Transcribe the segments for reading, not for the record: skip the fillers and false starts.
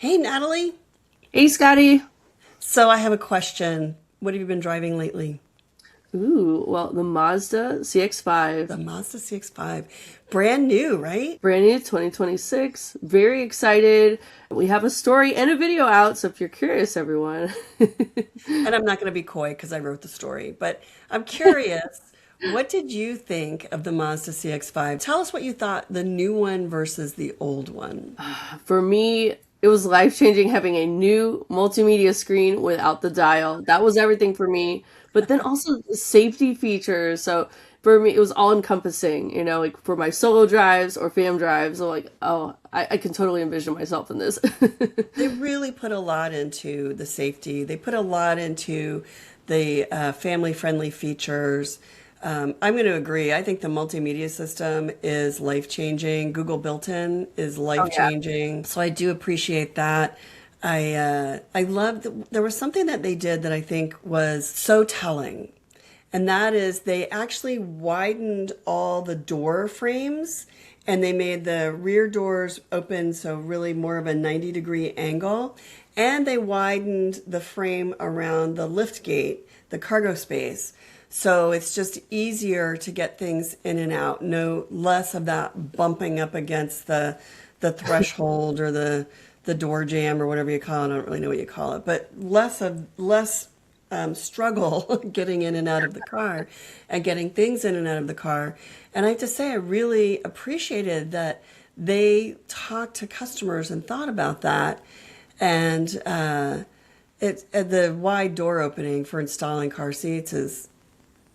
Hey, Natalie. Hey, Scotty. So I have a question. What have you been driving lately? Ooh, well, the Mazda CX-5, The Mazda CX-5. Brand new, right? brand new 2026. Very excited. We have a story and a video out, so if you're curious, everyone. And I'm not going to be coy because I wrote the story, but I'm curious. What did you think of the Mazda CX-5? Tell us what you thought the new one versus the old one. For me, it was life-changing having a new multimedia screen without the dial. That was everything for me. But then also the safety features. So for me, it was all encompassing, like for my solo drives or fam drives. I'm like, oh, I can totally envision myself in this. They really put a lot into the safety. They put a lot into the family-friendly features. I'm going to agree. I think the multimedia system is life-changing. Google built-in is Oh, yeah. life-changing. So I do appreciate that. I love there was something that they did that I think was so telling, and that is they actually widened all the door frames and they made the rear doors open, so really more of a 90-degree angle. And they widened the frame around the lift gate, the cargo space. So it's just easier to get things in and out. No less of that bumping up against the threshold or the door jam or whatever you call it. I don't really know what you call it, but less struggle getting in and out of the car and getting things in and out of the car. And I have to say, I really appreciated that they talked to customers and thought about that. And the wide door opening for installing car seats is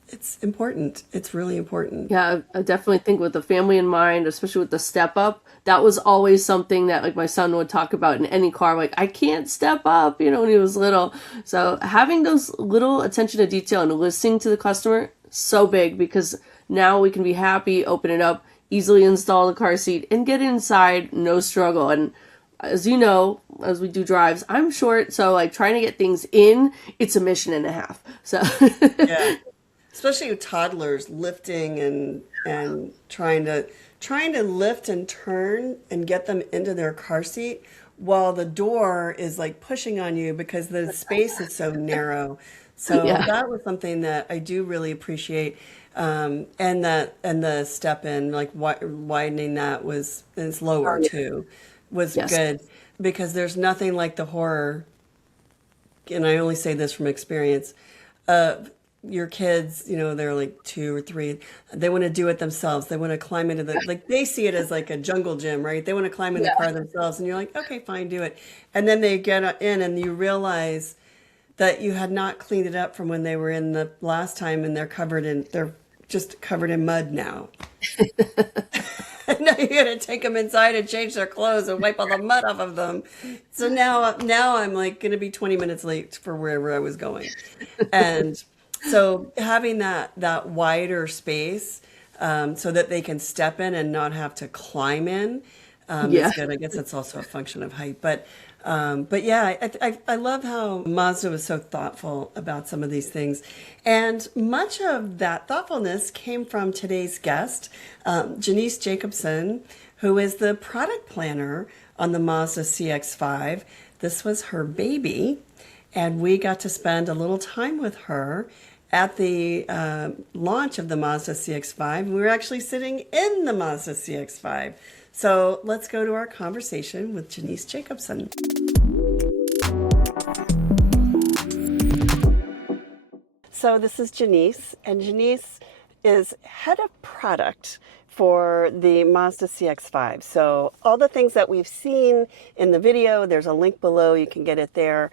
it's important. It's really important. Yeah, I definitely think with the family in mind, especially with the step up, that was always something that like my son would talk about in any car. Like, I can't step up, when he was little. So having those little attention to detail and listening to the customer, so big because now we can be happy, open it up, easily install the car seat and get inside, no struggle. And as you know, as we do drives, I'm short, so like trying to get things in, it's a mission and a half. So Yeah. Especially with toddlers lifting and trying to lift and turn and get them into their car seat while the door is like pushing on you because the space is so narrow. So yeah. that was something that I do really appreciate. And the step in, like widening that was, and it's Oh, lower yeah. too, was Yes. good because there's nothing like the horror, and I only say this from experience, of your kids, they're like 2 or 3. They want to do it themselves. They want to climb into like they see it as like a jungle gym, right? They want to climb in the car Yeah. themselves, and you're like, okay, fine, do it. And then they get in, and you realize that you had not cleaned it up from when they were in the last time, and they're just covered in mud now. And now you got to take them inside and change their clothes and wipe all the mud off of them. So now I'm like going to be 20 minutes late for wherever I was going. And so having that wider space so that they can step in and not have to climb in is Yeah. good. I guess it's also a function of height. But yeah, I love how Mazda was so thoughtful about some of these things. And much of that thoughtfulness came from today's guest, Jannice Jacobson, who is the product planner on the Mazda CX-5. This was her baby, and we got to spend a little time with her at the launch of the Mazda CX-5. We were actually sitting in the Mazda CX-5. So let's go to our conversation with Jannice Jacobson. So this is Jannice, and Jannice is head of product for the Mazda CX-5. So all the things that we've seen in the video, there's a link below, you can get it there,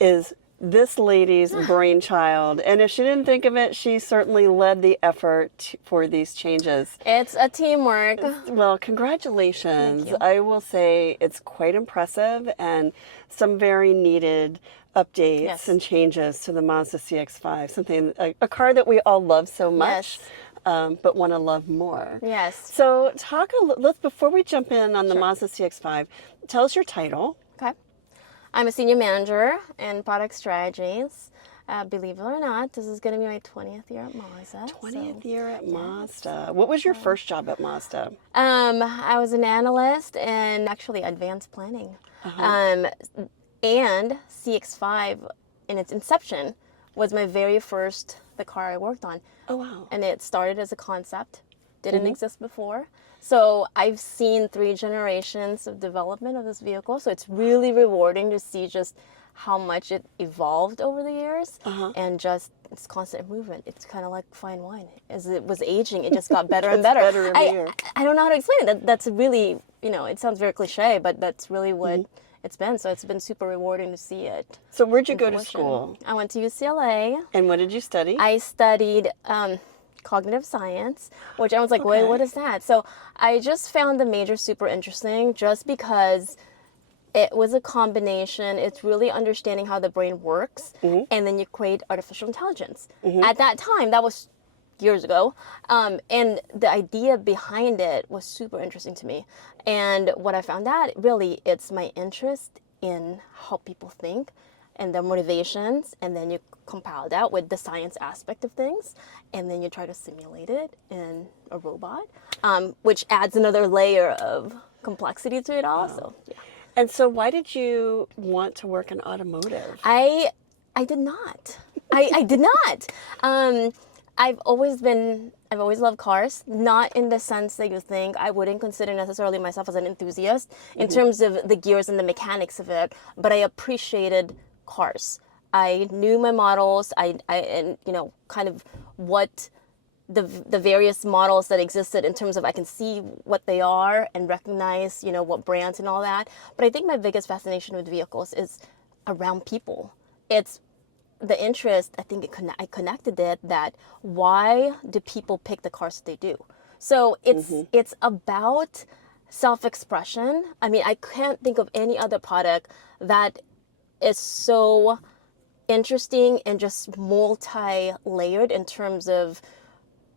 is this lady's brainchild. And if she didn't think of it, she certainly led the effort for these changes. It's a teamwork. Well, Thank congratulations. you. I will say it's quite impressive and some very needed updates Yes. and changes to the Mazda CX-5, something a car that we all love so much, Yes. but want to love more. Yes. So let's before we jump in on the Sure. Mazda CX-5, tell us your title. Okay. I'm a senior manager in product strategies, Believe it or not, this is going to be my 20th year at Mazda. 20th year at Mazda. What was your first job at Mazda? I was an analyst in actually advanced planning. And CX-5 in its inception was my very first, the car I worked on. Oh, wow. And it started as a concept, didn't exist before. So I've seen 3 generations of development of this vehicle. So it's really rewarding to see just how much it evolved over the years and just its constant movement. It's kind of like fine wine. As it was aging, it just got better and better. better every year. I don't know how to explain it. That's really, it sounds very cliche, but that's really what it's been. So it's been super rewarding to see it. So where'd you go to fruition. school? I went to UCLA. And what did you study? I studied cognitive science, which I was like, wait, what is that? So I just found the major super interesting just because it was a combination. It's really understanding how the brain works, and then you create artificial intelligence. At that time, that was years ago, and the idea behind it was super interesting to me. And what I found out, really, it's my interest in how people think and their motivations, and then you compile that with the science aspect of things, and then you try to simulate it in a robot, which adds another layer of complexity to it all. So, yeah. And so why did you want to work in automotive? I did not. I did not. I've always loved cars, not in the sense that you think. I wouldn't consider necessarily myself as an enthusiast in terms of the gears and the mechanics of it, but I appreciated cars. I knew my models, and kind of what the various models that existed in terms of I can see what they are and recognize, what brands and all that. But I think my biggest fascination with vehicles is around people. It's the interest, I think I connected it, that why do people pick the cars that they do? So it's about self-expression. I mean, I can't think of any other product that is so interesting and just multi-layered in terms of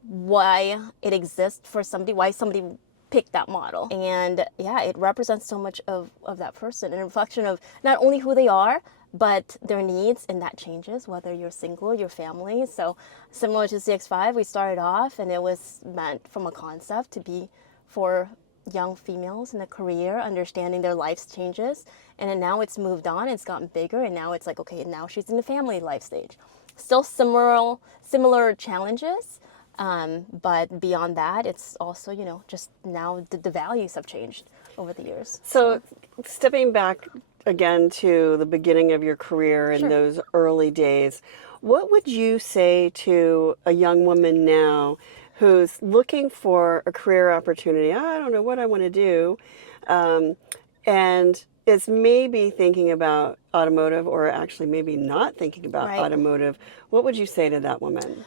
why it exists for somebody, why somebody picked that model. And yeah, it represents so much of that person, and a reflection of not only who they are, but their needs, and that changes whether you're single or your family. So similar to CX-5, we started off and it was meant from a concept to be for young females in a career, understanding their life's changes. And then now it's moved on, it's gotten bigger, and now it's like, okay, now she's in the family life stage. Still similar challenges, but beyond that, it's also, just now the values have changed over the years. So stepping back again to the beginning of your career in those early days, what would you say to a young woman now who's looking for a career opportunity? I don't know what I want to do, and is maybe thinking about automotive, or actually maybe not thinking about automotive. What would you say to that woman?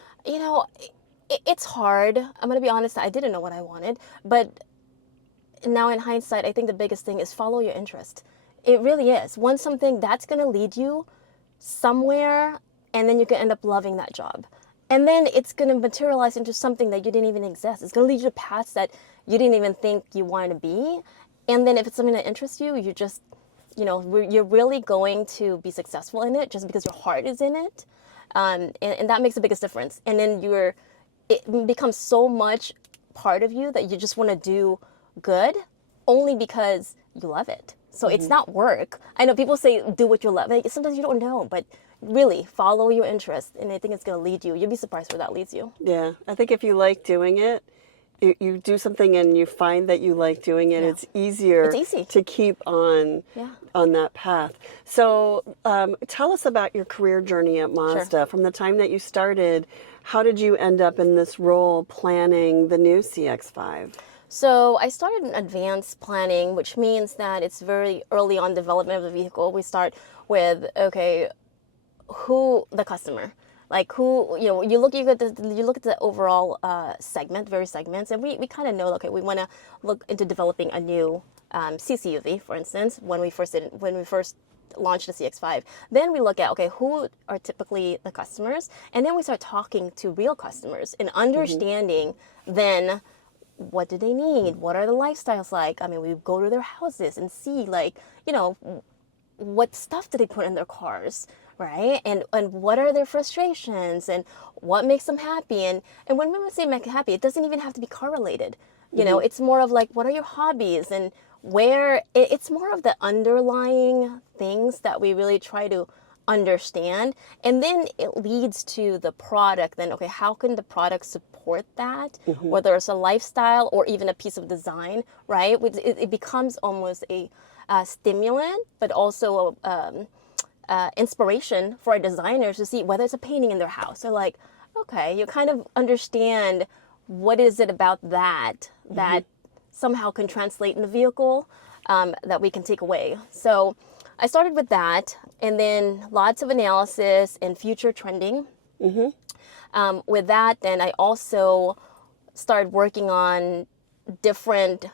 It's hard. I'm going to be honest, I didn't know what I wanted, but now in hindsight, I think the biggest thing is follow your interest. It really is. Want something that's going to lead you somewhere, and then you can end up loving that job. And then it's going to materialize into something that you didn't even exist. It's going to lead you to paths that you didn't even think you wanted to be. And then if it's something that interests you, you just, you're really going to be successful in it just because your heart is in it. And that makes the biggest difference. And then it becomes so much part of you that you just want to do good only because you love it. So it's not work. I know people say do what you love. Sometimes you don't know, but really follow your interest, and I think it's going to lead you. You'll be surprised where that leads you. Yeah, I think if you like doing it, you do something and you find that you like doing it, it's easier to keep on that path. So tell us about your career journey at Mazda. From the time that you started, how did you end up in this role planning the new CX-5? So I started in advanced planning, which means that it's very early on development of the vehicle. We start with, who the customer, like who, you look at the overall segment, various segments, and we kind of know, okay, we want to look into developing a new CCUV, for instance, when we first launched the CX-5. Then we look at, okay, who are typically the customers, and then we start talking to real customers and understanding then what do they need? What are the lifestyles like? I mean, we go to their houses and see, what stuff do they put in their cars, right? And what are their frustrations and what makes them happy? And when women say make happy, it doesn't even have to be car related. You know, it's more of like, what are your hobbies, and where it's more of the underlying things that we really try to understand. And then it leads to the product. Then, okay, how can the product support that? Whether it's a lifestyle or even a piece of design, right? It becomes almost a stimulant, but also inspiration for our designers to see whether it's a painting in their house. They're like, okay, you kind of understand what is it about that somehow can translate in the vehicle, that we can take away. So I started with that, and then lots of analysis and future trending. With that, then I also started working on different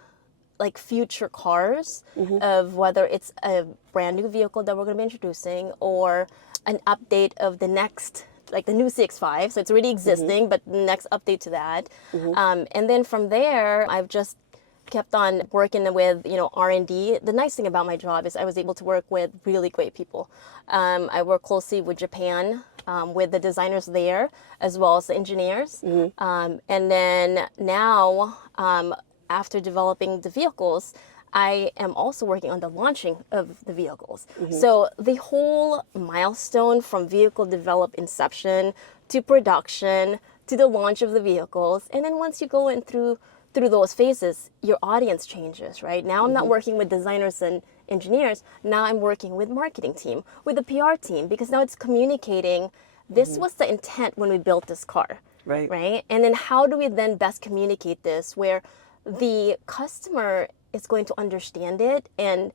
like future cars, of whether it's a brand new vehicle that we're going to be introducing or an update of the next, like the new CX-5. So it's already existing, but the next update to that. And then from there, I've just kept on working with, you know, R&D. The nice thing about my job is I was able to work with really great people. I work closely with Japan, with the designers there, as well as the engineers. And then now, after developing the vehicles, I am also working on the launching of the vehicles. So the whole milestone from vehicle develop inception to production to the launch of the vehicles. And then once you go in through those phases, your audience changes, right? Now I'm not working with designers and engineers. Now I'm working with marketing team, with the PR team, because now it's communicating, this was the intent when we built this car, right? And then how do we then best communicate this where the customer is going to understand it and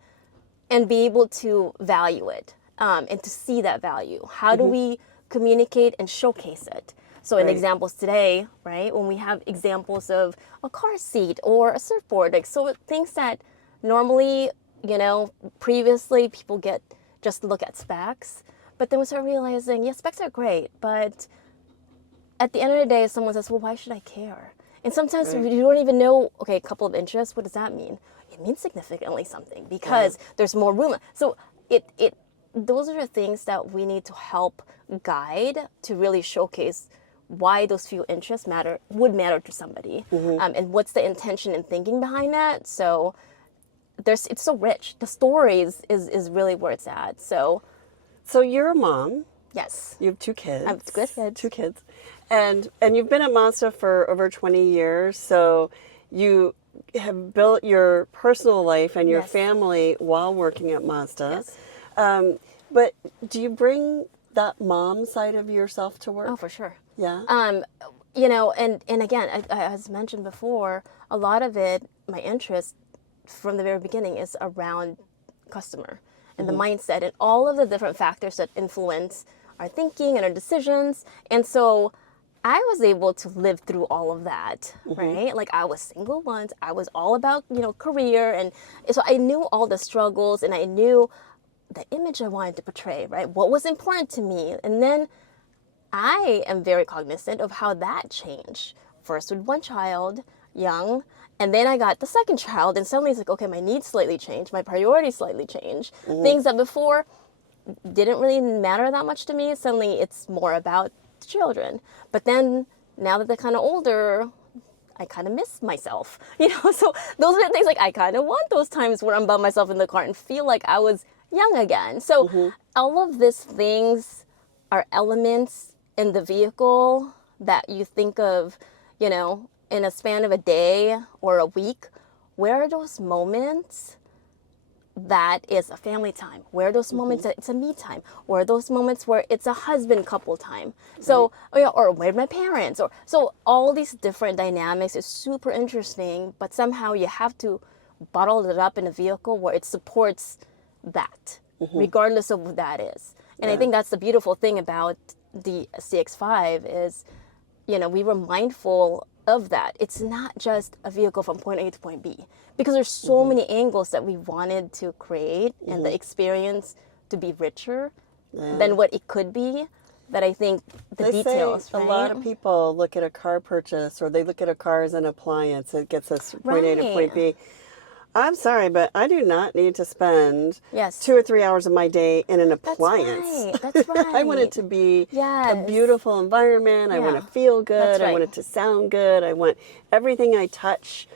be able to value it, and to see that value? How do we communicate and showcase it? So in examples today, right, when we have examples of a car seat or a surfboard, like, so things that normally, you know, previously people get just to look at specs, but then we start realizing, yeah, specs are great, but at the end of the day, someone says, well, why should I care? And sometimes you don't even know, okay, a couple of inches, what does that mean? It means significantly something because there's more room. So those are the things that we need to help guide to really showcase why those few inches would matter to somebody, and what's the intention and thinking behind that. So it's so rich. The stories is really where it's at. So you're a mom. yes, You have two kids. I have good kids. Two kids. And you've been at Mazda for over 20 years. So you have built your personal life and your family while working at Mazda. Yes. But do you bring that mom side of yourself to work? Oh, for sure. Yeah. You know, and again, as mentioned before, a lot of it, my interest from the very beginning is around customer and the mindset and all of the different factors that influence our thinking and our decisions. And so I was able to live through all of that, right? Like, I was single once. I was all about, you know, career. And so I knew all the struggles and I knew the image I wanted to portray, right? What was important to me. And then I am very cognizant of how that changed. First with one child, young, and then I got the second child, and suddenly it's like, okay, my needs slightly changed, my priorities slightly changed. Things that before didn't really matter that much to me, suddenly it's more about the children. But then now that they're kind of older, I kind of miss myself, you know? So those are the things, like, I kind of want those times where I'm by myself in the car and feel like I was young again. So all of these things are elements in the vehicle that you think of, you know, in a span of a day or a week. Where are those moments that is a family time? Where are those moments that it's a me time? Where are those moments where it's a husband couple time? So, or where are my parents? Or so all these different dynamics is super interesting, but somehow you have to bottle it up in a vehicle where it supports that, regardless of what that is. And I think that's the beautiful thing about the CX-5 is, you know, we were mindful of that. It's not just a vehicle from point A to point B, because there's so many angles that we wanted to create and the experience to be richer than what it could be. That I think the details, say right? A lot of people look at a car purchase, or they look at a car as an appliance. It gets us from point A to point B. I'm sorry, but I do not need to spend Yes. 2 or 3 hours of my day in an appliance. Right. That's right. I want it to be a Yes. beautiful environment. I want Yeah. to feel good. That's I want right. it to sound good. I want everything I touch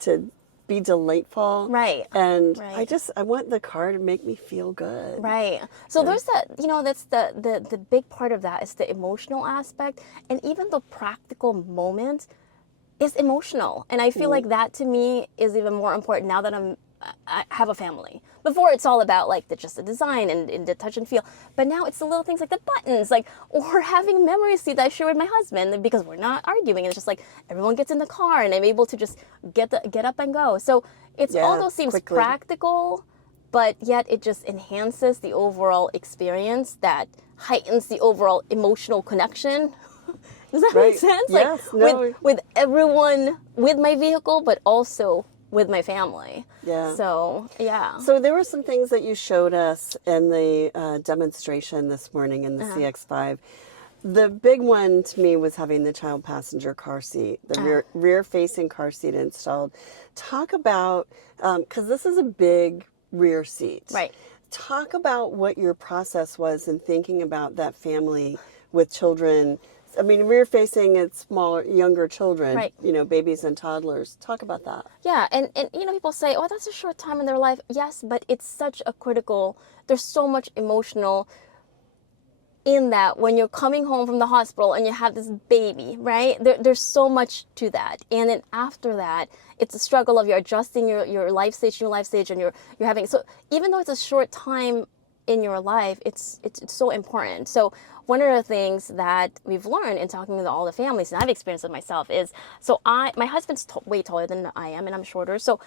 to be delightful. Right. And Right. I want the car to make me feel good. Right. So there's that, that's the big part of that is the emotional aspect. And even the practical moment is emotional. And I feel like that to me is even more important now that I have a family. Before it's all about like just the design and the touch and feel. But now it's the little things like the buttons, or having memory seat that I share with my husband because we're not arguing. It's just like everyone gets in the car and I'm able to just get up and go. So it's all those things quickly. practical, but yet it just enhances the overall experience that heightens the overall emotional connection. Does that make sense? Yes. No. With everyone, with my vehicle, but also with my family. Yeah. So, yeah. So there were some things that you showed us in the demonstration this morning in the CX-5. The big one to me was having the child passenger car seat, the rear-facing car seat installed. Talk about, because this is a big rear seat. Right. Talk about what your process was in thinking about that family with children. I mean, rear-facing, it's smaller, younger children, Right. Babies and toddlers. Talk about that. Yeah, and people say, oh, that's a short time in their life. Yes, but it's such a critical, there's so much emotional in that when you're coming home from the hospital and you have this baby, right? There's so much to that. And then after that, it's a struggle of you're adjusting your life stage, new life stage, and you're having, so even though it's a short time in your life, it's so important. So one of the things that we've learned in talking to all the families, and I've experienced it myself, is my husband's way taller than I am, and I'm shorter. So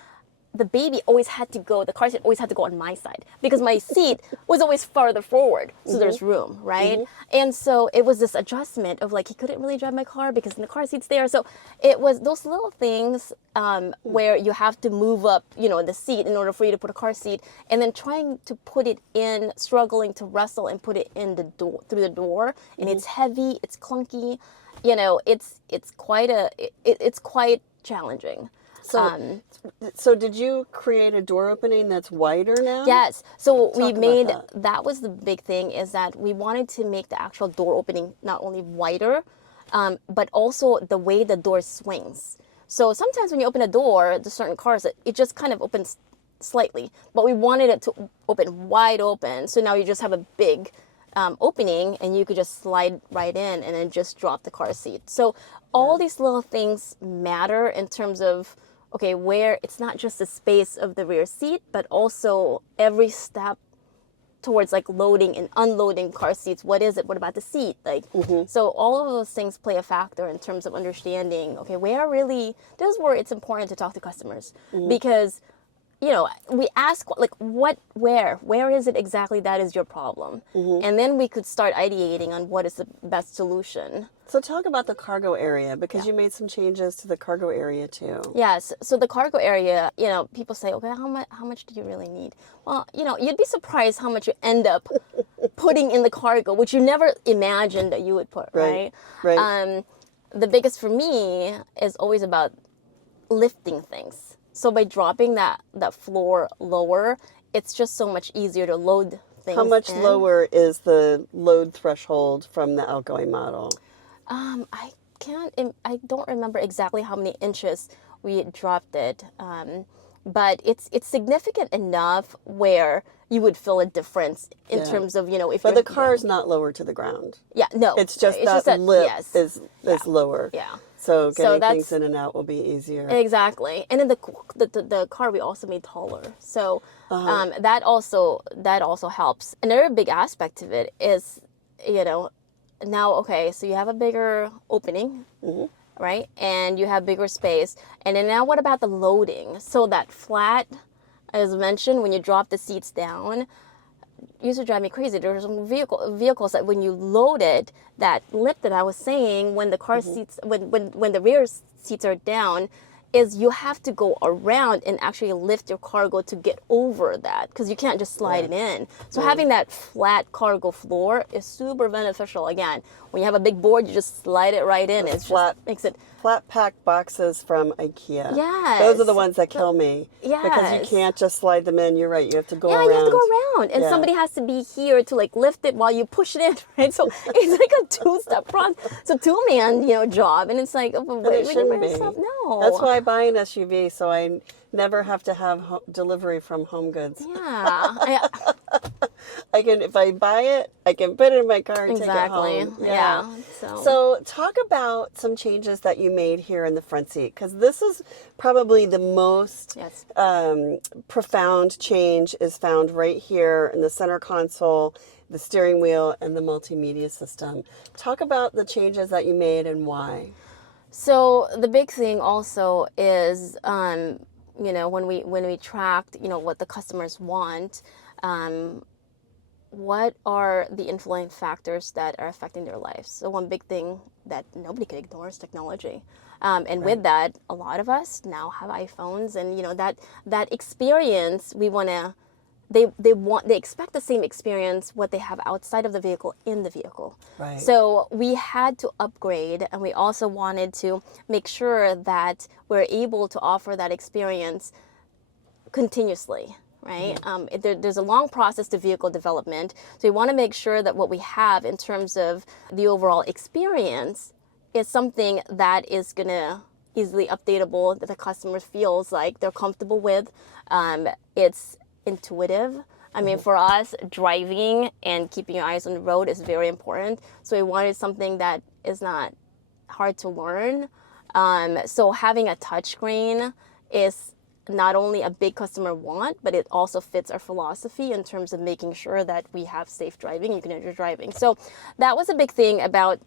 the baby always had to go, the car seat always had to go on my side because my seat was always farther forward. So there's room, right? And so it was this adjustment of like, he couldn't really drive my car because the car seat's there. So it was those little things where you have to move up, the seat in order for you to put a car seat, and then trying to put it in, struggling to wrestle and put it in the door, through the door. And it's heavy, it's clunky, it's quite challenging. So did you create a door opening that's wider now? Yes. So we about made, that. that was the big thing, is that we wanted to make the actual door opening not only wider, but also the way the door swings. So sometimes when you open a door to certain cars, it just kind of opens slightly, but we wanted it to open wide open. So now you just have a big opening and you could just slide right in and then just drop the car seat. So all these little things matter in terms of, okay, where it's not just the space of the rear seat, but also every step towards like loading and unloading car seats. What is it? What about the seat? So all of those things play a factor in terms of understanding, okay, this is where it's important to talk to customers because, we ask like, where is it exactly that is your problem? And then we could start ideating on what is the best solution. So talk about the cargo area, because you made some changes to the cargo area too. Yes. So the cargo area, people say, okay, how much do you really need? Well, you'd be surprised how much you end up putting in the cargo, which you never imagined that you would put, right? Right. The biggest for me is always about lifting things. So by dropping that floor lower, it's just so much easier to load things. How much in. lower is the load threshold from the outgoing model? I don't remember exactly how many inches we dropped it, but it's significant enough where you would feel a difference in terms of, if But the car is not lower to the ground. Yeah, no. It's just that lip is lower. Yeah. So getting things in and out will be easier. Exactly. And then the car we also made taller. So that also helps. Another big aspect of it is, now, okay, so you have a bigger opening, right? And you have bigger space. And then now what about the loading? So that flat, as mentioned, when you drop the seats down, used to drive me crazy. There were some vehicles that when you load it, that lip that I was saying, when the car seats, when the rear seats are down, is you have to go around and actually lift your cargo to get over that, because you can't just slide it in. So having that flat cargo floor is super beneficial. Again, when you have a big board, you just slide it right in. It's flat. just makes it Flat pack boxes from IKEA. Yes. Those are the ones that kill me. Because you Yes. can't just slide them in. You're right. You have to go Yeah, around. you have to go around, and Yeah. somebody has to be here to like lift it while you push it in, right? So it's like a two-step process. It's a two-man, job, and it's like, oh, And wait, it shouldn't be. No. That's why I buy an SUV, so I never have to have delivery from Home Goods. Yeah. I can, if I buy it, I can put it in my car and Exactly. take it home. Yeah. So talk about some changes that you made here in the front seat, because this is probably the most Yes. profound change is found right here in the center console, the steering wheel, and the multimedia system. Talk about the changes that you made and why. So the big thing also is, when we tracked, what the customers want, what are the influencing factors that are affecting their lives? So one big thing that nobody could ignore is technology. And with that, a lot of us now have iPhones, and that experience we want to. They expect the same experience what they have outside of the vehicle in the vehicle. Right. So we had to upgrade, and we also wanted to make sure that we're able to offer that experience continuously. Right? There's a long process to vehicle development. So we want to make sure that what we have in terms of the overall experience is something that is going to easily updatable, that the customer feels like they're comfortable with. It's intuitive. I mean, for us, driving and keeping your eyes on the road is very important. So we wanted something that is not hard to learn. So having a touchscreen is not only a big customer want, but it also fits our philosophy in terms of making sure that we have safe driving, you can enjoy driving. So that was a big thing about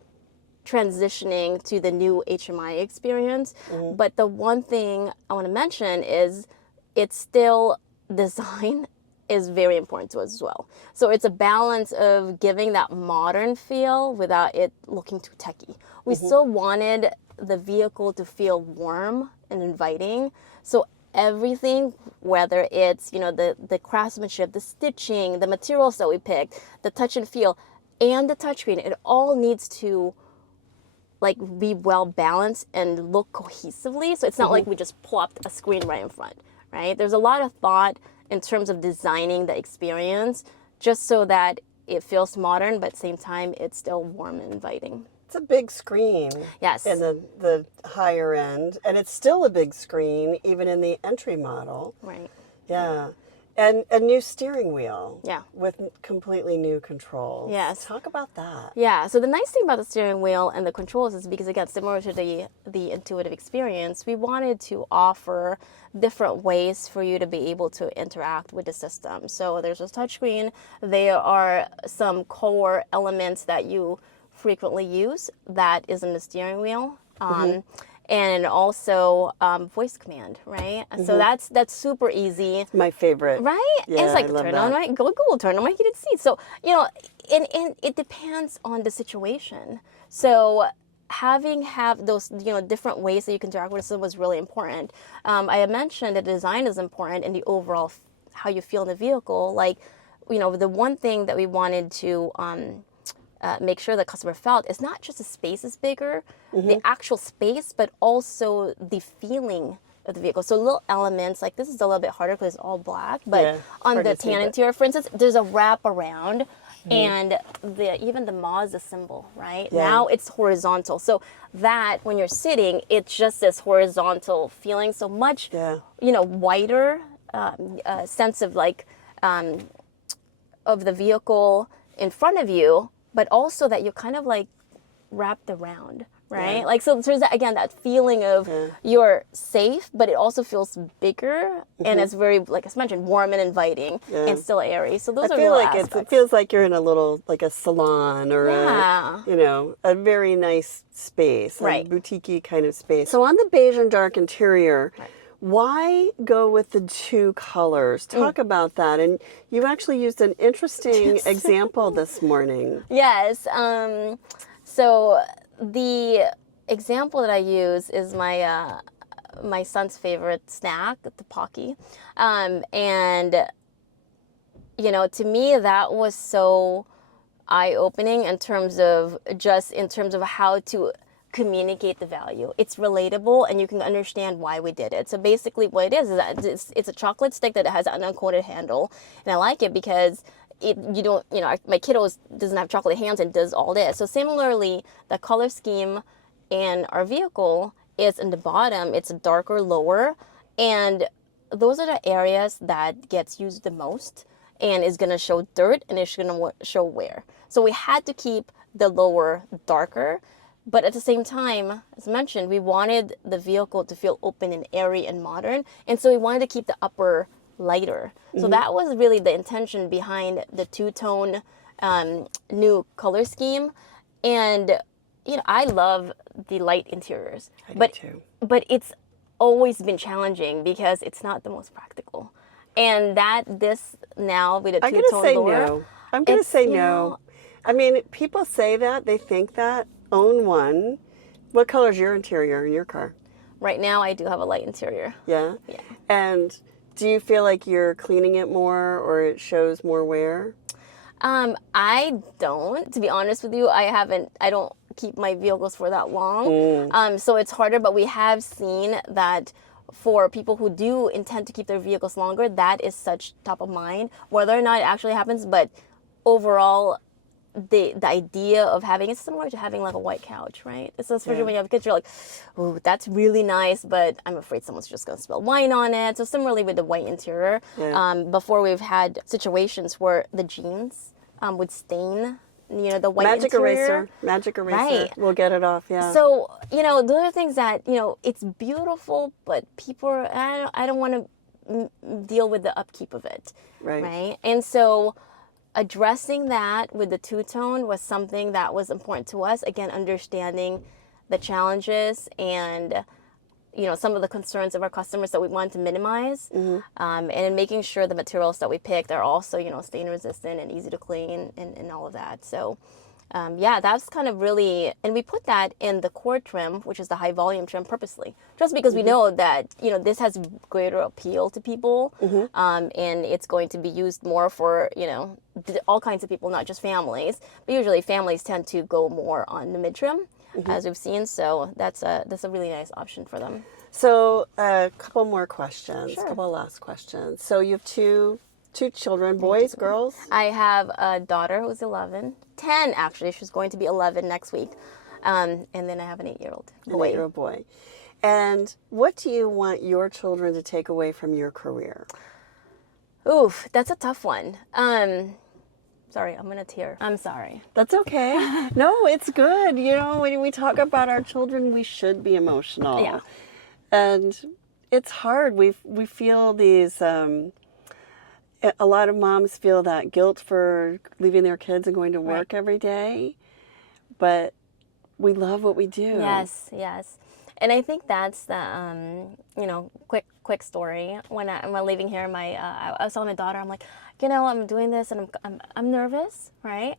transitioning to the new HMI experience. But the one thing I want to mention is it's still design is very important to us as well. So it's a balance of giving that modern feel without it looking too techy. We still wanted the vehicle to feel warm and inviting. So everything, whether it's the craftsmanship, the stitching, the materials that we picked, the touch and feel, and the touchscreen, it all needs to be well balanced and look cohesively. So it's not like we just plopped a screen right in front, right? There's a lot of thought in terms of designing the experience just so that it feels modern, but at the same time it's still warm and inviting. It's a big screen. Yes. In the higher end, and it's still a big screen even in the entry model. Right. Yeah. And a new steering wheel. Yeah. With completely new controls. Yes. Talk about that. Yeah. So the nice thing about the steering wheel and the controls is because, again, similar to the intuitive experience, we wanted to offer different ways for you to be able to interact with the system. So there's a touchscreen. There are some core elements that you frequently use that is in the steering wheel. And also voice command, right? So that's super easy. My favorite. Right? Yeah, and it's like, I love turn that. on my Google, turn on my heated seats. So, and it depends on the situation. So have those, different ways that you can interact with it was really important. I had mentioned that design is important and the overall how you feel in the vehicle. Like, the one thing that we wanted to make sure the customer felt is not just the space is bigger, the actual space, but also the feeling of the vehicle. So little elements, like this is a little bit harder because it's all black, but on the tan interior, for instance, there's a wrap around and even the Mazda symbol, right? Yeah. Now it's horizontal. So that when you're sitting, it's just this horizontal feeling, so much, wider sense of of the vehicle in front of you, but also that you're kind of wrapped around, right? Yeah. So there's that feeling of you're safe, but it also feels bigger and it's very, like I mentioned, warm and inviting and still airy. So those I are feel little like aspects. it feels like you're in a little, like a salon or a very nice space, Right. a boutique-y kind of space. So on the beige and dark interior, why go with the two colors? Talk about that. And you actually used an interesting example this morning. Yes. So the example that I use is my my son's favorite snack, the Pocky. And to me that was so eye-opening in terms of how to communicate the value. It's relatable and you can understand why we did it. So basically what it is that it's a chocolate stick that has an uncoated handle. And I like it because you don't, my kiddo doesn't have chocolate hands and does all this. So similarly, the color scheme in our vehicle is in the bottom, it's darker lower. And those are the areas that gets used the most and is going to show dirt and it's going to show wear. So we had to keep the lower darker. But at the same time, as mentioned, we wanted the vehicle to feel open and airy and modern. And so we wanted to keep the upper lighter. So that was really the intention behind the two-tone new color scheme. And, I love the light interiors. I do too. But it's always been challenging because it's not the most practical. And this now with a two-tone door. No. I'm going to say no. I mean, people say that. They think that. Own one. What color is your interior in your car? Right now, I do have a light interior. Yeah? Yeah. And do you feel like you're cleaning it more or it shows more wear? I don't. To be honest with you, I don't keep my vehicles for that long. So it's harder, but we have seen that for people who do intend to keep their vehicles longer, that is such top of mind, whether or not it actually happens. But overall, the idea of having, it's similar to having like a white couch, right? So especially when you have kids, you're like, oh, that's really nice, but I'm afraid someone's just going to spill wine on it. So similarly with the white interior, before we've had situations where the jeans would stain, the white interior. Magic eraser. Right. We'll get it off, yeah. So, those are things that, it's beautiful, but people, I don't want to deal with the upkeep of it. Right. And so addressing that with the two-tone was something that was important to us. Again, understanding the challenges and, some of the concerns of our customers that we wanted to minimize. And making sure the materials that we picked are also, stain resistant and easy to clean and all of that. So, that's kind of really, and we put that in the core trim, which is the high volume trim purposely, just because we know that, this has greater appeal to people. And it's going to be used more for, all kinds of people, not just families, but usually families tend to go more on the mid trim as we've seen. So that's a really nice option for them. So a couple more questions, Sure. a couple last questions. So you have two children, boys, girls? I have a daughter who's 10 actually. She's going to be 11 next week. And then I have an 8-year-old boy. An 8-year-old boy. And what do you want your children to take away from your career? Oof, that's a tough one. Sorry, I'm gonna tear. I'm sorry. That's okay. No, it's good. When we talk about our children, we should be emotional. Yeah. And it's hard. We feel these. A lot of moms feel that guilt for leaving their kids and going to work every day, but we love what we do. Yes. And I think that's the quick story. When I'm leaving here, I was telling my daughter, I'm like, I'm doing this and I'm nervous, right?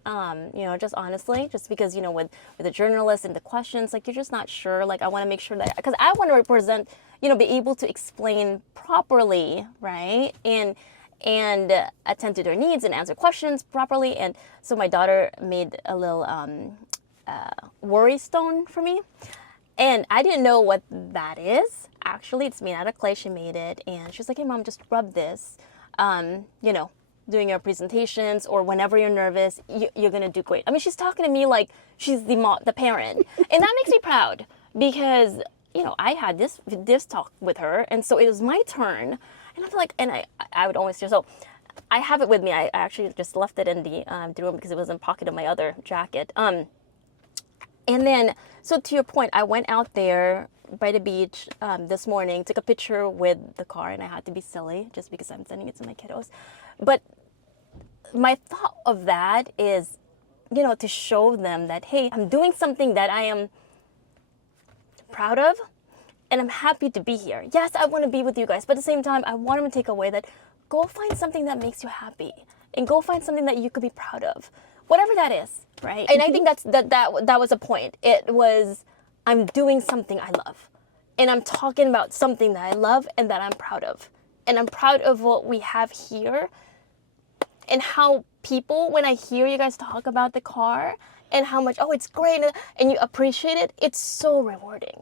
Just honestly, just because with the journalists and the questions, like you're just not sure. Like I want to make sure that, because I want to represent, be able to explain properly, right? And attend to their needs and answer questions properly. And so my daughter made a little worry stone for me. And I didn't know what that is. Actually, it's made out of clay. She made it. And she's like, hey, Mom, just rub this. Doing your presentations or whenever you're nervous, you're going to do great. I mean, she's talking to me like she's the parent. And that makes me proud because, I had this talk with her. And so it was my turn. And I feel like, and I would always so I have it with me. I actually just left it in the room because it was in the pocket of my other jacket. And then, so to your point, I went out there by the beach this morning, took a picture with the car, and I had to be silly just because I'm sending it to my kiddos. But my thought of that is, to show them that, hey, I'm doing something that I am proud of. And I'm happy to be here. Yes, I want to be with you guys, but at the same time, I want them to take away that go find something that makes you happy and go find something that you could be proud of, whatever that is, right? And I think that was a point. It was, I'm doing something I love, and I'm talking about something that I love and that I'm proud of, and I'm proud of what we have here, and how people, when I hear you guys talk about the car, and how much, oh, it's great, and you appreciate it, it's so rewarding,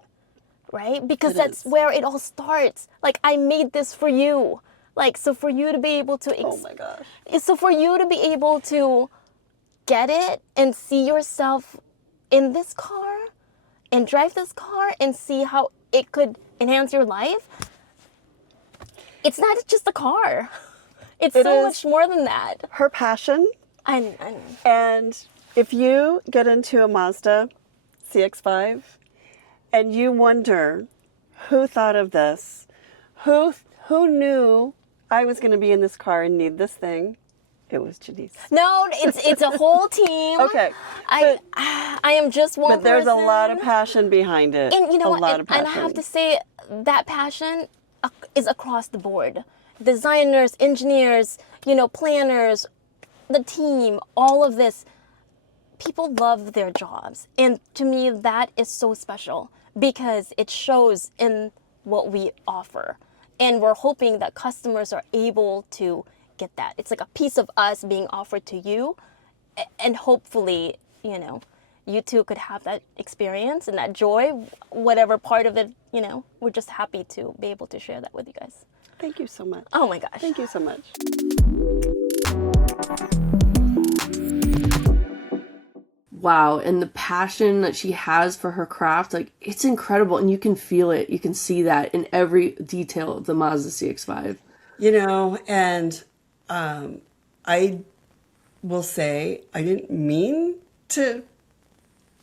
right? Because that's where it all starts. Like, I made this for you. Like, so for you to be able to, Oh my gosh. so for you to be able to get it and see yourself in this car and drive this car and see how it could enhance your life, it's not just a car. It's so much more than that. Her passion. I know. And if you get into a Mazda CX-5 and you wonder who thought of this, who knew I was going to be in this car and need this thing, it was Jannice. No, it's a whole team. Okay. I am just one But there's person. a lot of passion behind it. And you know what? Lot of And passion. I have to say that passion is across the board. Designers, engineers, planners, the team, all of this. People love their jobs. And to me, that is so special because it shows in what we offer. And we're hoping that customers are able to get that. It's like a piece of us being offered to you. And hopefully, you too could have that experience and that joy, whatever part of it, we're just happy to be able to share that with you guys. Thank you so much. Oh my gosh. Thank you so much. Wow, and the passion that she has for her craft, like, it's incredible, and you can feel it. You can see that in every detail of the Mazda CX-5. And I will say I didn't mean to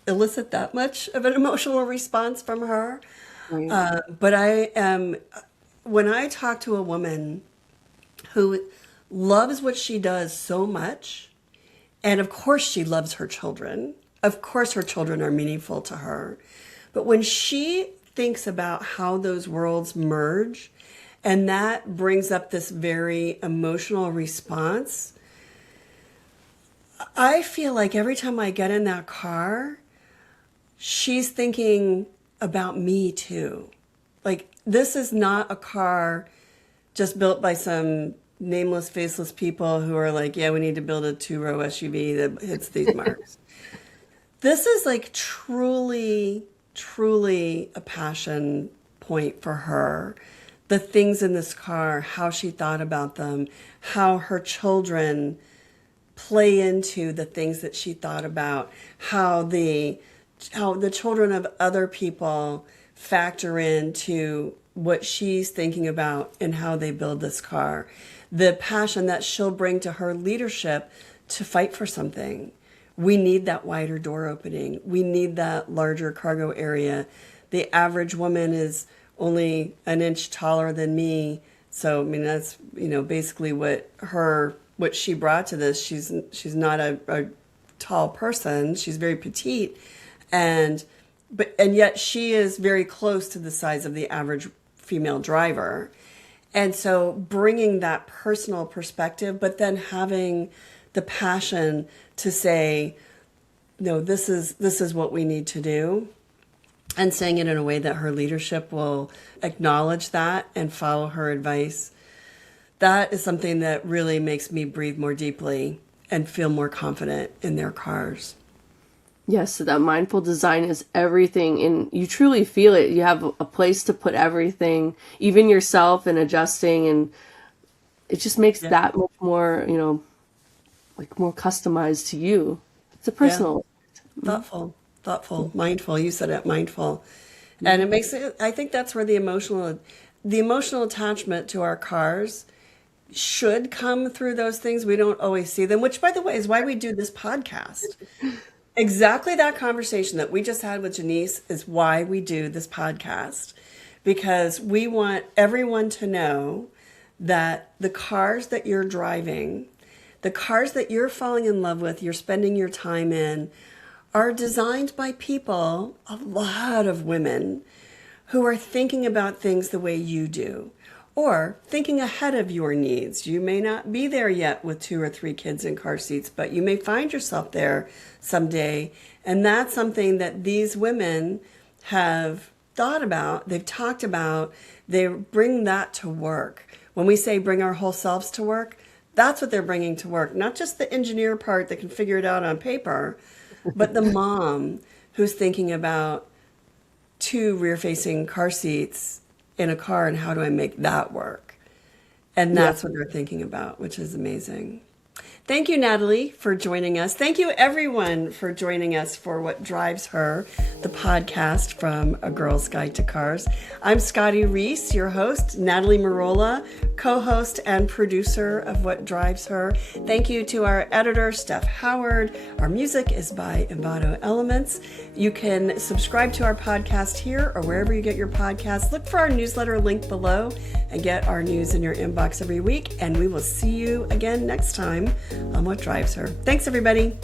elicit that much of an emotional response from her. Right. But when I talk to a woman who loves what she does so much, and of course she loves her children, of course her children are meaningful to her, but when she thinks about how those worlds merge, and that brings up this very emotional response, I feel like every time I get in that car, she's thinking about me too. Like, this is not a car just built by some nameless, faceless people who are like, yeah, we need to build a 2-row SUV that hits these marks. This is like truly, truly a passion point for her. The things in this car, how she thought about them, how her children play into the things that she thought about, how the children of other people factor into what she's thinking about and how they build this car. The passion that she'll bring to her leadership to fight for something. We need that wider door opening. We need that larger cargo area. The average woman is only an inch taller than me. So, I mean, that's, basically what she brought to this. She's not a tall person. She's very petite. And yet she is very close to the size of the average female driver. And so bringing that personal perspective, but then having the passion to say, no, this is what we need to do, and saying it in a way that her leadership will acknowledge that and follow her advice. That is something that really makes me breathe more deeply and feel more confident in their cars. Yes, so that mindful design is everything, and you truly feel it. You have a place to put everything, even yourself, and adjusting, and it just makes that much more, like more customized to you. It's a personal. Thoughtful, mindful. You said it, mindful. And it makes it, I think that's where the emotional attachment to our cars should come through those things. We don't always see them, which, by the way, is why we do this podcast. Exactly that conversation that we just had with Jannice is why we do this podcast, because we want everyone to know that the cars that you're driving, the cars that you're falling in love with, you're spending your time in, are designed by people, a lot of women, who are thinking about things the way you do, or thinking ahead of your needs. You may not be there yet with 2 or 3 kids in car seats, but you may find yourself there someday. And that's something that these women have thought about, they've talked about, they bring that to work. When we say bring our whole selves to work, that's what they're bringing to work. Not just the engineer part that can figure it out on paper, but the mom who's thinking about 2 rear-facing car seats in a car and how do I make that work? And that's what they're thinking about, which is amazing. Thank you, Natalie, for joining us. Thank you, everyone, for joining us for What Drives Her, the podcast from A Girl's Guide to Cars. I'm Scotty Reese, your host, Natalie Marola, co-host and producer of What Drives Her. Thank you to our editor, Steph Howard. Our music is by Envato Elements. You can subscribe to our podcast here or wherever you get your podcasts. Look for our newsletter link below and get our news in your inbox every week. And we will see you again next time on What Drives Her. Thanks, everybody.